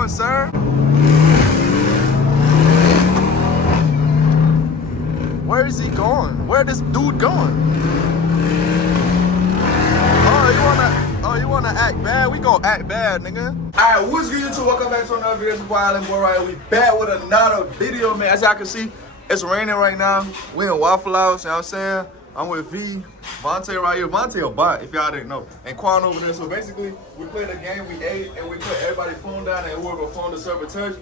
going, sir? Where is he going? Where this dude going? Oh, you wanna act bad? We gonna act bad, nigga. Alright, what's good, YouTube? Welcome back to another video. It's your boy Island Boy right here. We back with another video, man. As y'all can see, it's raining right now. We in Waffle House, you know what I'm saying? I'm with V, Vontae right here. Vontae a bot, if y'all didn't know. And Quan over there. So basically, we played a game, we ate, and we put everybody's phone down, and whoever phone the server touch,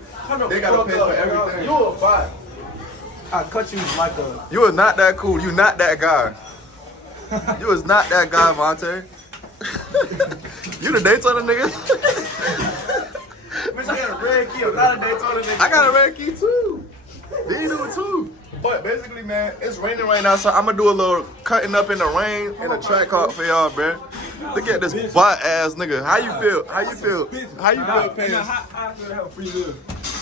they gotta pay for everything. You a bot. I cut you like a... You is not that cool. You not that guy. You is not that guy, Vontae. You the Daytona nigga? Bitch, I got a red key. I'm not a Daytona nigga. I got a red key too. You do it too. But basically, man, it's raining right now, so I'm gonna do a little cutting up in the rain and a Trackhawks for y'all, man. Look at this butt ass nigga. How you feel? How you feel? How you feel, fans? I feel to have a free will.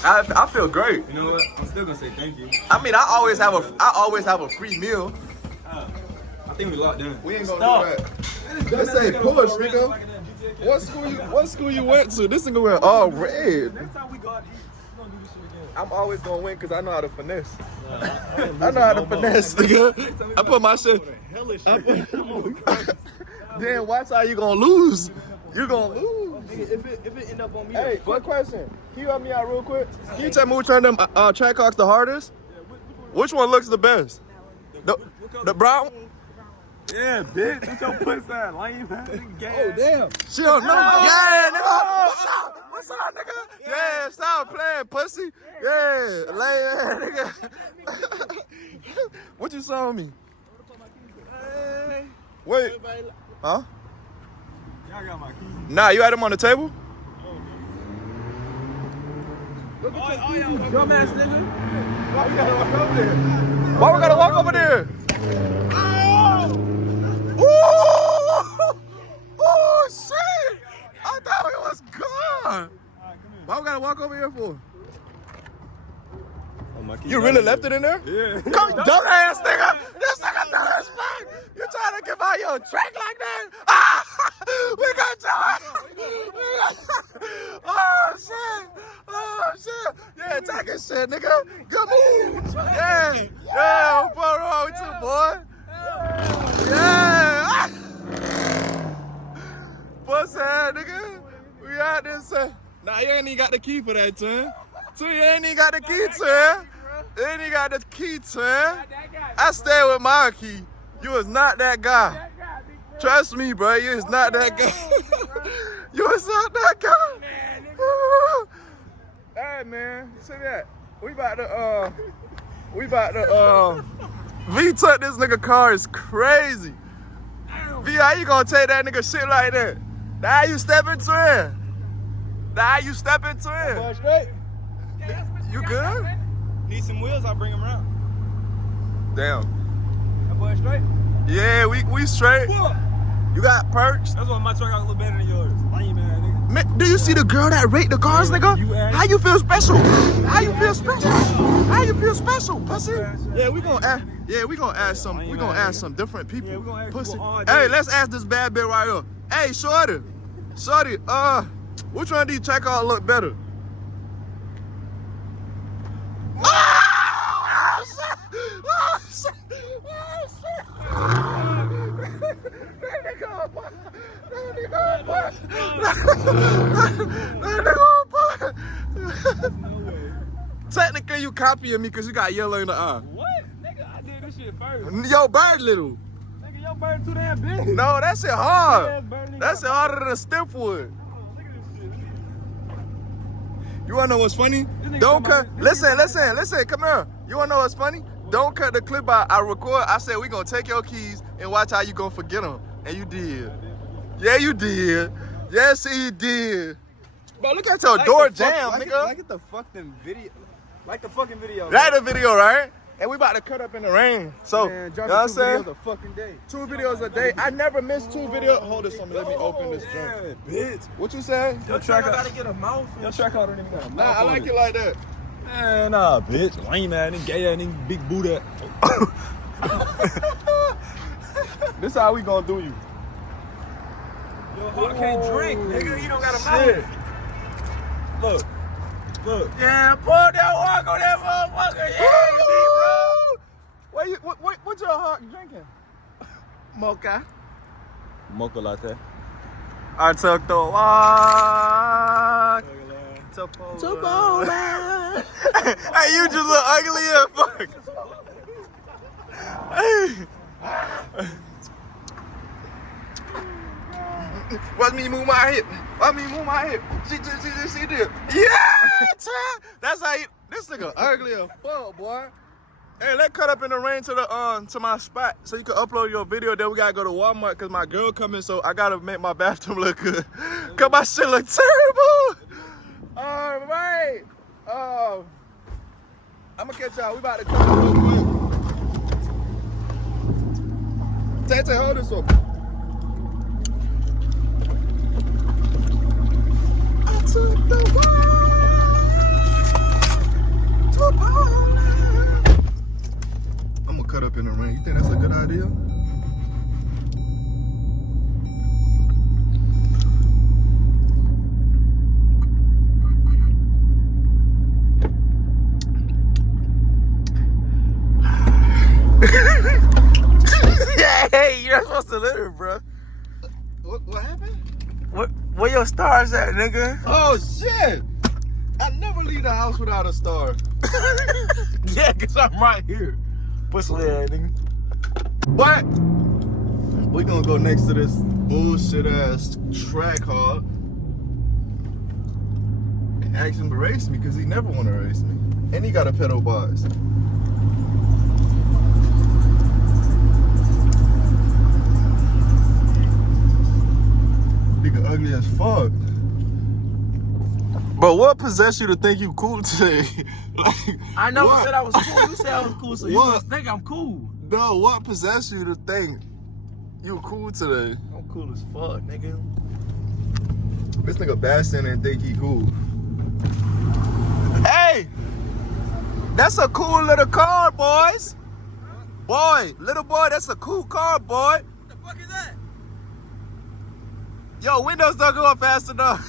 I feel great. You know what? I'm still gonna say thank you. I mean, I always have a free meal. I think we locked in. We ain't gonna do that. Let's say push, nigga. What school you went to? This nigga went all red. Next time we go out to eat, we're gonna do this shit again. I'm always gonna win because I know how to finesse. I know how to finesse, nigga. I put my shit. Then watch how you gonna lose. You gonna lose. If it end up on me, Hey, quick question. Can you help me out real quick? Can you tell me which one of them Trackhawks the hardest? Which one looks the best? The brown? yeah, bitch. That's your pussy ass lame, man. Oh, damn. She don't know. Yeah, nigga. What's up, nigga? Yeah, stop playing, pussy. Yeah, lay that, nigga. What you saw me? Wait. Huh? Y'all got my keys. Nah, you had them on the table? Dumb ass nigga. Why we gotta walk over there? Why we gotta walk over there? Oh, shit! I thought it was gone. Why we gotta walk over here for? You really left it in there? Yeah. Come dumbass nigga! This nigga threw his back! You trying to give out your track like that? Ah! We got you! Oh shit! Oh shit! Yeah, take it shit, nigga! Good move! Yeah! Yeah! What's wrong with you, boy? Yeah! Pussy ass nigga! We out there, sir. Nah, you ain't even got the key for that, son. So you ain't even got the key, son. You ain't even got the key, son. I stay with my key. You is not that guy. Trust me, bro. You is not that guy. You is not that guy. Hey, man. See that? We about to V took this nigga car is crazy. V, how you gonna take that nigga shit like that? That how you step into it? That how you step into it? Boy, straight. You good? Need some wheels, I'll bring them around. Damn. That boy straight? Yeah, we straight. You got perks? That's why my truck got a little better than yours. Lame ass nigga. Man, do you see the girl that rate the cars, nigga? How you feel special? How you feel special? How you feel special, pussy? Yeah, we gonna ask. Yeah, we gonna ask some. We gonna ask some different people. Yeah, we gonna ask pussy. people all day. Hey, let's ask this bad bitch right here. Hey, shorty, which one of these Trackhawks look better? Oh, shit! Oh, shit! Oh, shit! That nigga Technically, you copying me because you got yellow in the eye. What? Nigga, I did this shit first. Yo, bird little. Nigga, your bird too damn big. No, that shit hard. That shit harder than a stiff wood. You wanna know what's funny? Don't cut. Listen. Come here. You wanna know what's funny? Don't cut the clip out. I record. I said we gonna take your keys and watch how you gonna forget them. And you did. Yeah, you did. Yes, he did. Bro, look at your door jam, nigga. Like the fucking video. Like the fucking video. That the video, right? And we about to cut up in the rain. So, man, you know what I'm saying? 2 videos a fucking day. 2 videos a day. I never miss 2 videos. Hold this on me. Let me open this yeah, drink. bitch. What you say? Your track gotta get a mouth. Your track don't even got a mouth. Nah, I like it like that. Man, nah, bitch. Lame man, nigga, gay ass nigga, big booty. This how we gonna do you. Yo, I can't drink, nigga. You don't got a mouth. Look. fuck. Yeah, pull that walk on that motherfucker. Yeah, me, bro. What your heart drinking? Mocha. Mocha latte. I took the walk to Poland. Hey, you just look ugly as fuck. Watch me move my hip. Watch me move my hip. See this. Yeah, child. That's how you. This nigga ugly as fuck, boy. Hey, let's cut up in the rain to my spot so you can upload your video. Then we gotta go to Walmart because my girl coming, so I gotta make my bathroom look good. Cause my shit look terrible. All right. I'm gonna catch y'all. We about to cut up real quick. Tay, hold this up. I took the walk to Poland. I'm gonna cut up in the rain. You think that's a good idea? Yeah, hey, you're not supposed to litter, bro. What happened? Where your stars at, nigga? Oh shit! I never leave the house without a star. Yeah, cause I'm right here. Pussy ass nigga. But we gonna go next to this bullshit ass Trackhawk and ask him to race me because he never wanna race me. And he got a pedal bars. Nigga ugly as fuck. But what possessed you to think you cool today? Like, I never what? said I was cool. You said I was cool, so you What? must think I'm cool. No, what possessed you to think you cool today? I'm cool as fuck, nigga. This nigga Bastin and think he cool. Hey! That's a cool little car, boys. Boy, little boy, that's a cool car, boy. What the fuck is that? Yo, windows don't go up fast enough.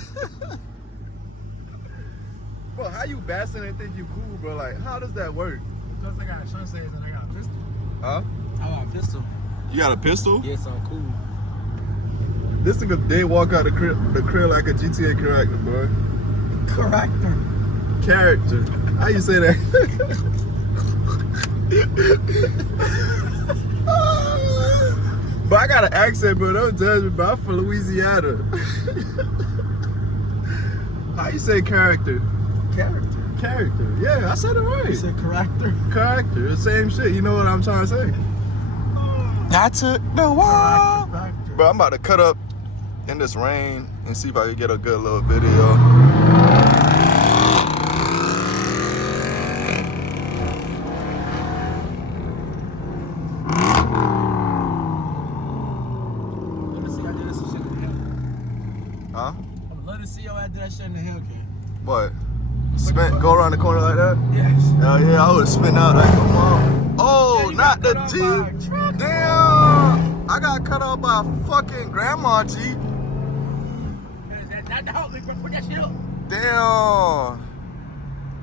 Bro, how you Bastin and think you cool, bro? Like, how does that work? Because I got a shun and I got a pistol. Huh? I got a pistol. You got a pistol? Yes, I'm cool. This nigga they walk out the crib like a GTA character, bro. Character. How you say that? But I got an accent, bro. Don't judge me, bro. I'm from Louisiana. How you say character? Character. Yeah, I said it right. You said character? Character. The same shit. You know what I'm trying to say? I took the walk. Bro, I'm about to cut up in this rain and see if I can get a good little video. Huh? I'm love to see your ass do that shit in the Hellcat. What? Go around the corner like that? Yes. Hell yeah, I would spin out like, come on. Oh, Yeah, not the got cut Jeep. off by a truck. Damn. I got cut off by a fucking grandma Jeep. That dog, bro, put that shit up. Damn.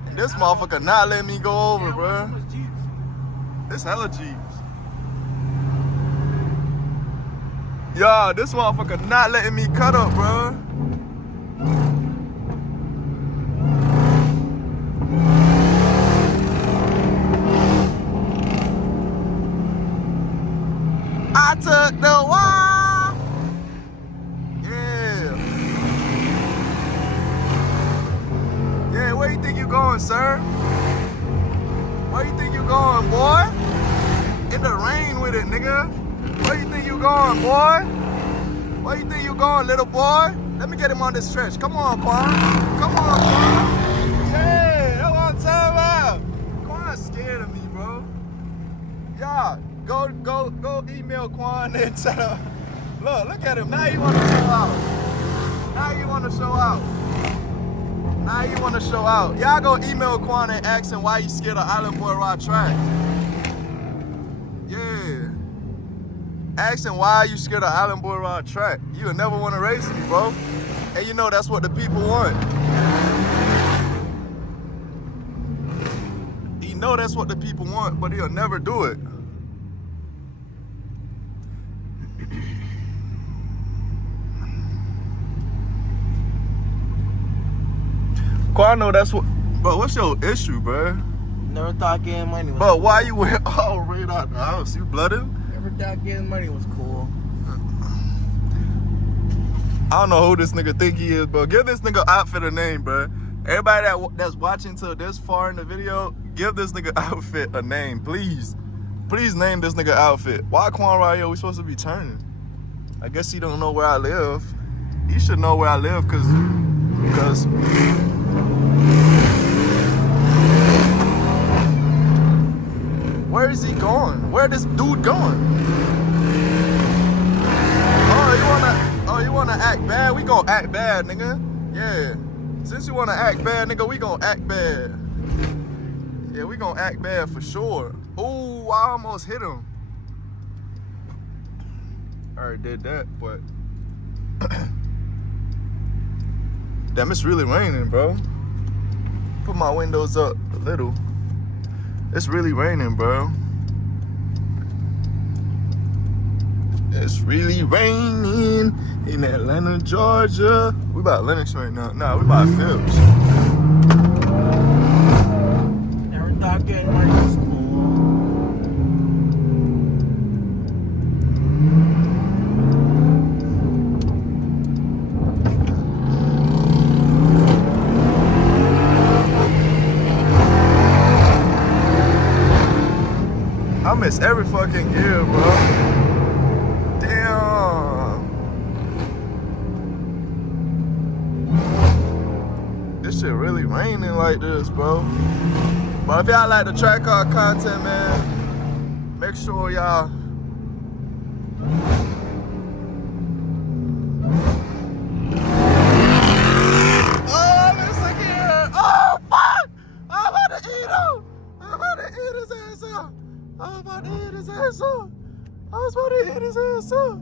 And this motherfucker not letting me go over, bro. It's hella Jeeps. Yo, this motherfucker not letting me cut up, bro. I took the walk. Yeah. Yeah, where you think you going, sir? Where you think you going, boy? In the rain with it, nigga. Where you think you going, boy? Where you think you going, little boy? Let me get him on this stretch. Come on, Quan. Come on, Quan. Yeah, that's what I'm talking about. Quan's scared of me, bro. Yeah, go email Quan and tell him. Look at him. Now you want to show out. Now you want to show out. Y'all go email Quan and ask him why he scared of Island Boy Rod track. Yeah. Ask him why you scared of Island Boy Rod track. You'll never want to race me, bro. And you know that's what the people want. know that's what the people want, but he'll never do it. Cause I know that's what. Bro, what's your issue, bro? Never thought getting money was But cool. why you wear all red out the house? You blooded? Never thought getting money was cool. I don't know who this nigga think he is, but give this nigga outfit a name, bro. Everybody that's watching till this far in the video, give this nigga outfit a name, please. Please name this nigga outfit. Why Quan right here? We supposed to be turning. I guess he don't know where I live. He should know where I live, cause. Where is he going? Where this dude going? Oh, you wanna act bad? We gon' act bad, nigga. Yeah. Since you wanna act bad, nigga, we gon' act bad. Yeah, we gon' act bad for sure. Ooh, I almost hit him. I already did that, but damn, it's really raining, bro. Put my windows up a little. It's really raining, bro. It's really raining in Atlanta, Georgia. We by Lennox right now. Nah, we by Phillips. Never thought getting money was cool. I miss every fucking year, bro. Damn. This shit really raining like this, bro. But if y'all like the Trackhawks content, man, make sure y'all listen here. Oh, fuck! I'm about to eat him. I'm about to eat his ass up. I was about to eat his ass up.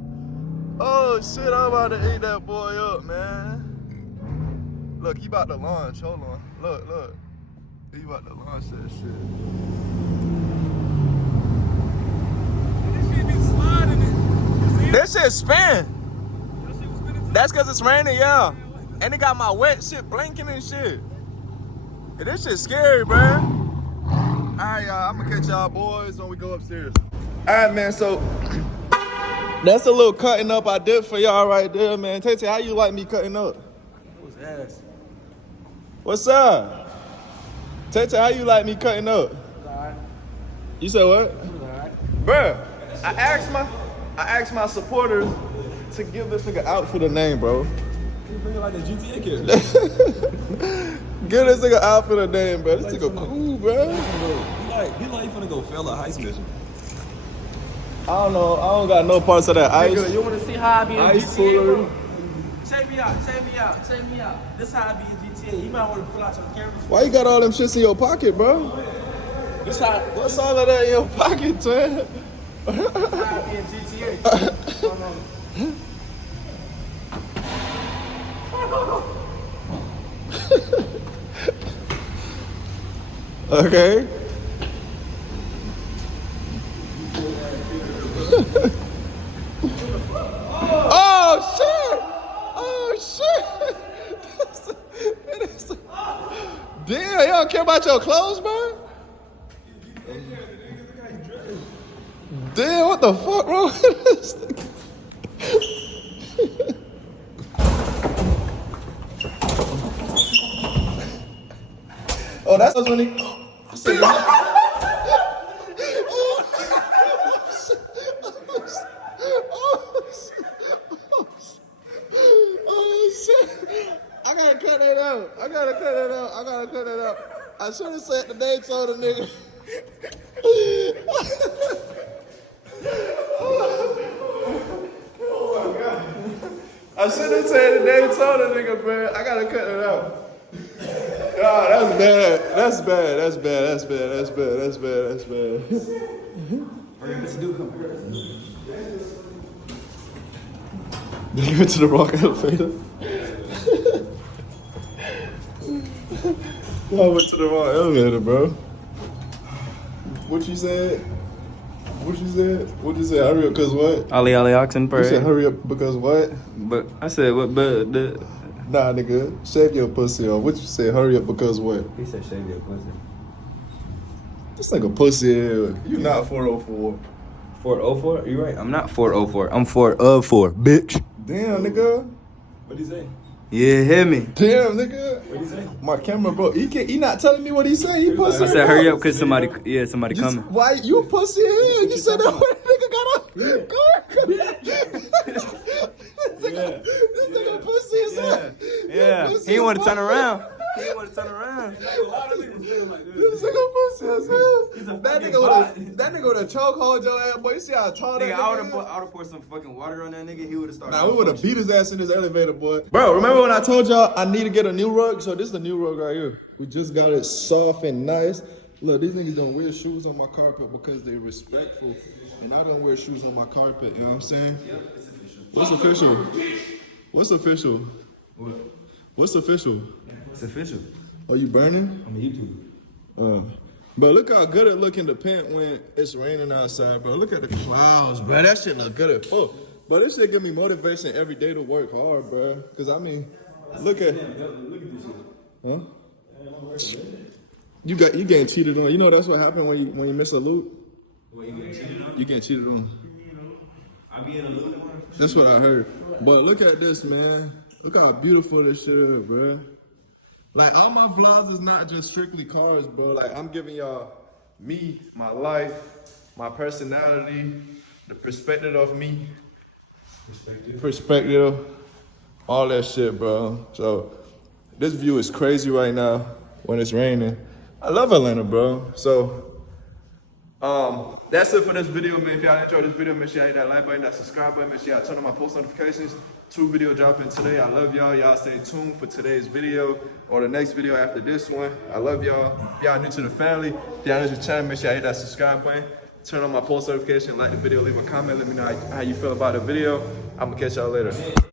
Oh shit, I'm about to eat that boy up, man. Look, he about to launch. Hold on. Look. He about to launch that shit. This shit be sliding it. You see it? This shit spin. That shit was spinning too. That's cause it's raining, yeah. And it got my wet shit blinking and shit. Yeah, this shit scary, bruh. Alright, y'all, I'm gonna catch y'all boys when we go upstairs. Alright, man, so that's a little cutting up I did for y'all right there, man. Tay, how you like me cutting up? It was ass. What's up? Tay, how you like me cutting up? It was alright. You said what? It was alright. Bruh, I asked my supporters to give this nigga outfit a name, bro. You bring it like a GTA character. Give this nigga outfit a name, bro. This nigga cool, bro. He like finna go fail a heist mission. I don't know. I don't got no parts of that ice. Nigga, you wanna see how I be in Ice GTA, cooler. bro? Check me out. This is how I be in GTA. You might wanna pull out your cameras. Why you got all them shits in your pocket, bro? This how What's all of that in your pocket, twin? I be in GTA. Hold on. Okay. Oh shit! Damn, you don't care about your clothes, bro? Damn, what the fuck wrong with this nigga? Oh, that's when he. Oh shit! I gotta cut that out. I should have said the name to the nigga. I should have said the name to the nigga, bro. I gotta cut it out. Oh, that's bad. That's bad. Did you get to the wrong elevator? I went to the wrong elevator, bro. What you said? What you said? What you said? Hurry up, cause what? Ali oxen You parade. said hurry up because what? But I said what? But the Nah, nigga, shave your pussy off. What you said? Hurry up because what? he said shave your pussy. This nigga pussy. You not 404. 404? You right? I'm not 404. I'm 404, bitch. Damn, nigga. What'd he say? Yeah, hear me. Damn, nigga. What'd he say? My camera, bro. He not telling me what he said. He pussy. I said hurry up, cause somebody coming. Why you pussy here? You said that when nigga got up. This nigga pussy as hell. Yeah, he didn't want to turn around. He didn't want to turn around. A lot of niggas feeling like this. This nigga pussy as hell. He's a That fucking nigga bot. would have chokehold your ass, boy. You see how tall that Nigga, nigga I is? would have poured some fucking water on that nigga. He would have started. Nah, we would have beat his ass in this elevator, boy. Bro, remember when I told y'all I need to get a new rug? So this is the new rug right here. We just got it soft and nice. Look, these niggas don't wear shoes on my carpet because they're respectful. And I don't wear shoes on my carpet, you know what I'm saying? What's official? What's official? What? What's official? It's official. Are you burning? I'm a YouTuber. But look how good it look in the paint when it's raining outside, bro. Look at the clouds, bro. That shit look good as fuck. But this shit give me motivation every day to work hard, bro. Cause I mean, look at this shit. Huh? You getting cheated on. You know that's what happened when you miss a loop? What, you getting cheated on? You get cheated on. I be in a loop. That's what I heard. But look at this, man. Look how beautiful this shit is, bro. Like, all my vlogs is not just strictly cars, bro. Like, I'm giving y'all me, my life, my personality, the perspective of me. Perspective. All that shit, bro. So, this view is crazy right now when it's raining. I love Atlanta, bro. So, that's it for this video, man. If y'all enjoyed this video, make sure y'all hit that like button, that subscribe button, make sure y'all turn on my post notifications. 2 videos dropping today. I love y'all. Y'all stay tuned for today's video or the next video after this one. I love y'all. If y'all new to the family, if y'all new to the channel, make sure y'all hit that subscribe button, turn on my post notification, like the video, leave a comment, let me know how you feel about the video. I'm gonna catch y'all later.